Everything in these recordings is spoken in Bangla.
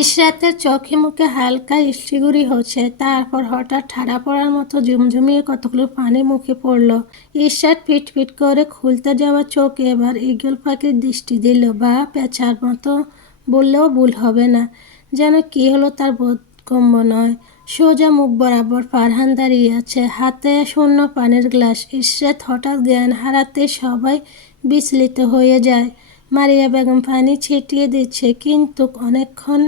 ইশরাতের চোখে মুখে হালকা ইষ্টিগুড়ি হচ্ছে, তারপর হঠাৎ ঠাড়া পড়ার মতো ঝুমঝুমিয়ে কতগুলো পানি মুখে পড়ল। ইশরাত পিট পিট করে খুলতে যাওয়া চোখে এবার ঈগল পাখির দৃষ্টি দিল, বা পেঁচার মতো বললেও ভুল হবে না। যেন কি হলো তার বোধগম্য নয়। সোজা মুখ বরাবর ফারহান দাঁড়িয়ে আছে, হাতে শূন্য পানির গ্লাস। ইশরাত হঠাৎ জ্ঞান হারাতে সবাই বিচলিত হয়ে যায়। মারিয়া বেগম পানি ছিটিয়ে দিচ্ছে, কিন্তু অনেকক্ষণ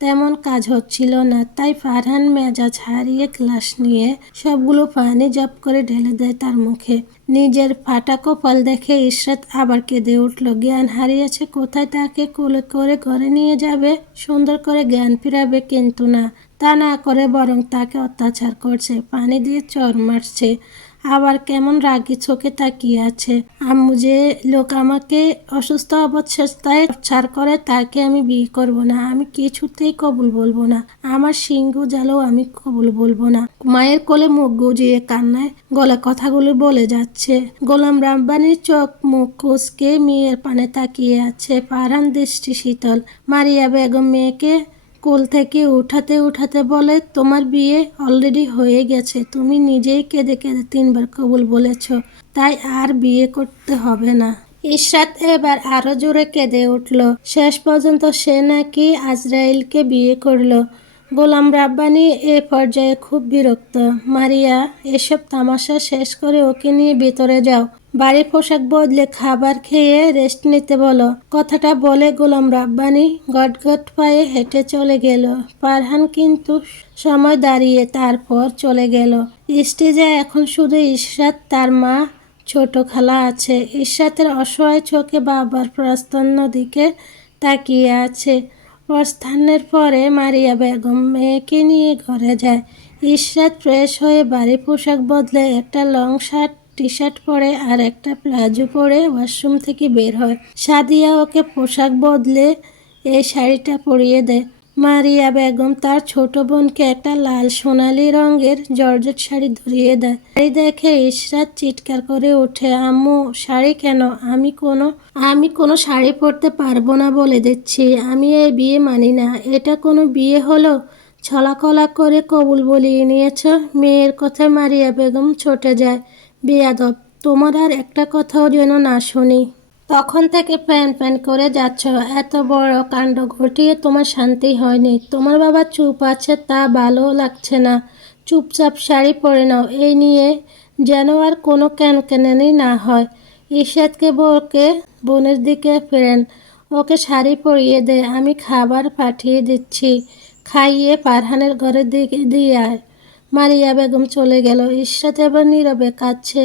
তেমন কাজ হচ্ছিল না। তাই ফারহান মেজাজ হারিয়ে গ্লাস নিয়ে সবগুলো পানি জপ করে ঢেলে দেয় তার মুখে। নিজের ফাটা কপাল দেখে ইশরাত আবার কেঁদে উঠল। জ্ঞান হারিয়েছে কোথায়, তাকে কোলে করে ঘরে নিয়ে যাবে, সুন্দর করে জ্ঞান ফিরাবে, কিন্তু না, তা না করে বরং তাকে অত্যাচার করছে, পানি দিয়ে চড় মারছে। আবার কেমন রাগী চোখে তাকিয়ে আছে। আম্মু যে লোক আমাকে অসুস্থ অবস্থায় টর্চার করে, তাকে আমি বিয়ে করব না, আমি কিছুতেই কবুল বলবো না। আমার সিংহ জ্বালাও আমি কবুল বলবো না। মায়ের কোলে মুখ গুজিয়ে কান্নায় গলা কথাগুলো বলে যাচ্ছে। গোলাম রাব্বানির চোখ মুখ কুঁচকে মেয়ের পানে তাকিয়ে আছে। ফারহান দৃষ্টি শীতল। মারিয়া বেগম মেয়েকে কোল থেকে উঠাতে উঠাতে বলে, তোমার বিয়ে অলরেডি হয়ে গেছে, তুমি নিজেই কেঁদে কেঁদে 3বার কবুল বলেছ, তাই আর বিয়ে করতে হবে না। ইশরাত এবার আরো জোরে কেঁদে উঠল। শেষ পর্যন্ত সে নাকি আজরাইলকে বিয়ে করলো। গোলাম রাব্বানি এ পর্যায়ে খুব বিরক্ত। মারিয়া, এসব তামাশা শেষ করে ওকে নিয়ে ভেতরে যাও, বাড়ির পোশাক বদলে খাবার খেয়ে রেস্ট নিতে বলো। কথাটা বলে গোলাম রাব্বানি গটগট পায়ে হেঁটে চলে গেল। ফারহান কিন্তু সময় দাঁড়িয়ে তারপর চলে গেল। স্টেজে এখন শুধু ইশরাত, তার মা, ছোট খালা আছে। ইশরাতের অসহায় চোখে বাবার প্রস্থান দিকে তাকিয়ে আছে। প্রস্থানের পরে মারিয়া বেগম মেয়েকে নিয়ে ঘরে যায়। ইশরাত ফ্রেশ হয়ে বাড়ির পোশাক বদলে একটা লং শার্ট টি শার্ট পরে আর একটা প্লাজো পরে ওয়াশরুম থেকে বের হয়। সাদিয়া ওকে পোশাক বদলে এই শাড়িটা পরিয়ে দেয়। মারিয়া বেগম তার ছোট বোনকে একটা লাল সোনালি রঙের জর্জেট শাড়ি ধরিয়ে দেয়। শাড়ি দেখে ইশরাত চিৎকার করে ওঠে, আম্মু শাড়ি কেন? আমি কোনো শাড়ি পরতে পারবো না বলে দিচ্ছি। আমি এই বিয়ে মানি না। এটা কোনো বিয়ে হলো? ছলাকলা করে কবুল বলিয়ে নিয়েছ। মেয়ের কথায় মারিয়া বেগম ছুটে যায়। বেয়াদব, তোমার আর একটা কথাও যেন না শুনি। তখন থেকে প্যান প্যান করে যাচ্ছ, এত বড় কাণ্ড ঘটিয়ে তোমার শান্তি হয়নি। তোমার বাবা চুপ আছে, তা ভালো লাগছে না। চুপচাপ শাড়ি পরে নাও, এই নিয়ে যেন আর কোনো ক্যানক্যানানি না হয়। ইশরাতকে বকে বোনের দিকে ফেরেন, ওকে শাড়ি পরিয়ে দে, আমি খাবার পাঠিয়ে দিচ্ছি, খাইয়ে ফারহানের ঘরের দিকে দিয়ে আয়। মারিয়া বেগম চলে গেল। ইশরাত এবার নীরবে কাঁদছে।